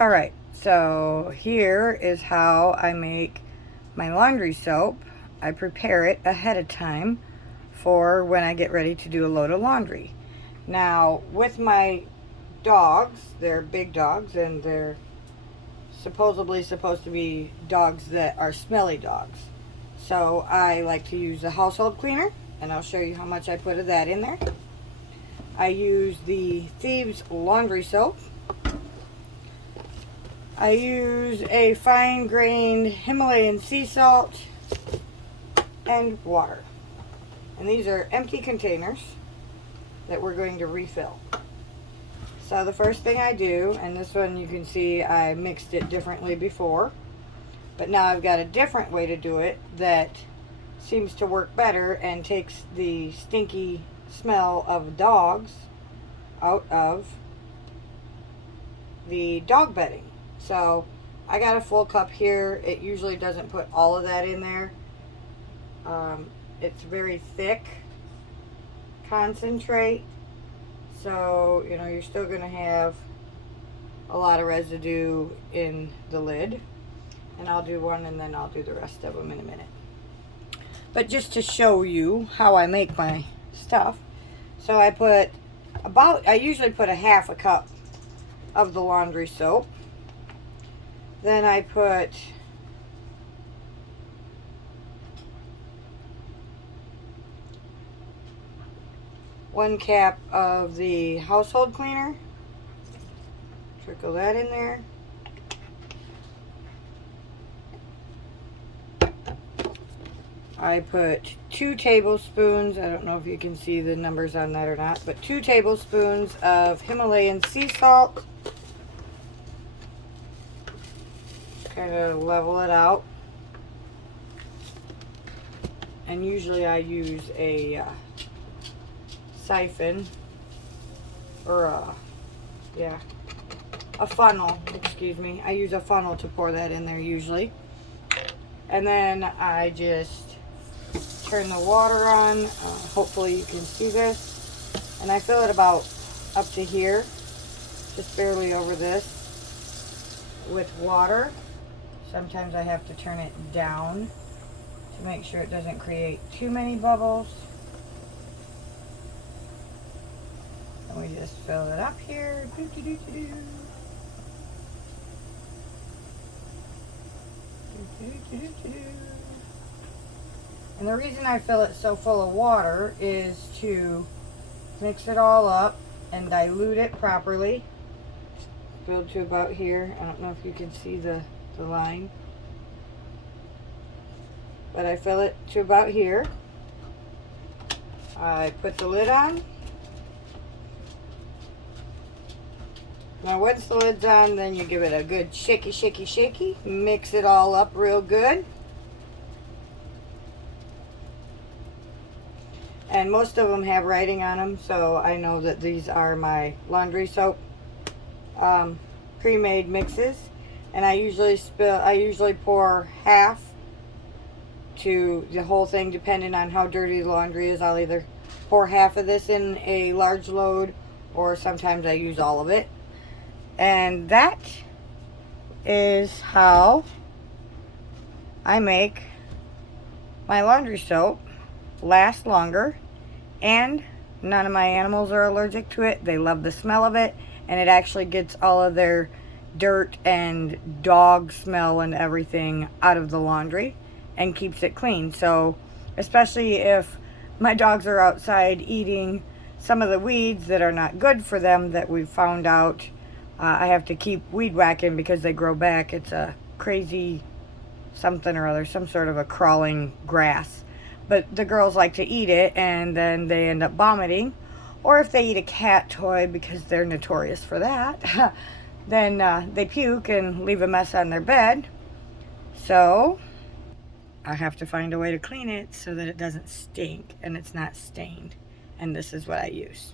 Alright, so here is how I make my laundry soap. I prepare it ahead of time for when I get ready to do a load of laundry. Now, with my dogs, they're big dogs and they're supposedly supposed to be dogs that are smelly dogs. So I like to use the household cleaner, and I'll show you how much I put of that in there. I use the Thieves laundry soap. I use a fine-grained Himalayan sea salt and water. And these are empty containers that we're going to refill. So the first thing I do, and this one you can see I mixed it differently before, but now I've got a different way to do it that seems to work better and takes the stinky smell of dogs out of the dog bedding. So I got a full cup here. It usually doesn't put all of that in there. It's very thick concentrate, so you know you're still going to have a lot of residue in the lid. And I'll do one and then I'll do the rest of them in a minute. But just to show you how I make my stuff, so I usually put a half a cup of the laundry soap. Then I put one cap of the household cleaner. Trickle that in there. I put 2 tablespoons, I don't know if you can see the numbers on that or not, but 2 tablespoons of Himalayan sea salt. Kind of level it out. And usually I use a siphon or a funnel, excuse me. I use a funnel to pour that in there usually. And then I just turn the water on. Hopefully you can see this. And I fill it about up to here, just barely over this, with water. Sometimes I have to turn it down to make sure it doesn't create too many bubbles. And we just fill it up here. And the reason I fill it so full of water is to mix it all up and dilute it properly. Filled to about here. I don't know if you can see the line. But I fill it to about here. I put the lid on. Now once the lid's on, then you give it a good shaky, shaky, shaky. Mix it all up real good. And most of them have writing on them, so I know that these are my laundry soap pre-made mixes. And I usually pour half to the whole thing, depending on how dirty the laundry is. I'll either pour half of this in a large load, or sometimes I use all of it. And that is how I make my laundry soap last longer, and none of my animals are allergic to it. They love the smell of it, and it actually gets all of their dirt and dog smell and everything out of the laundry and keeps it clean. So especially if my dogs are outside eating some of the weeds that are not good for them that we've found out, I have to keep weed whacking because they grow back. It's a crazy something or other, some sort of a crawling grass. But the girls like to eat it, and then they end up vomiting. Or if they eat a cat toy, because they're notorious for that, then they puke and leave a mess on their bed. So I have to find a way to clean it so that it doesn't stink and it's not stained. And this is what I use.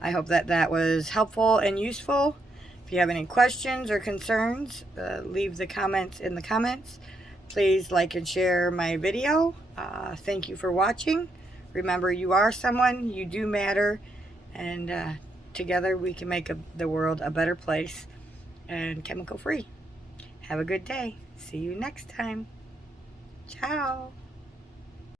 I hope that was helpful and useful. If you have any questions or concerns, leave the comments in the comments. Please like and share my video. Thank you for watching. Remember, you are someone, you do matter, and together we can make the world a better place. and chemical free. Have a good day. See you next time. Ciao.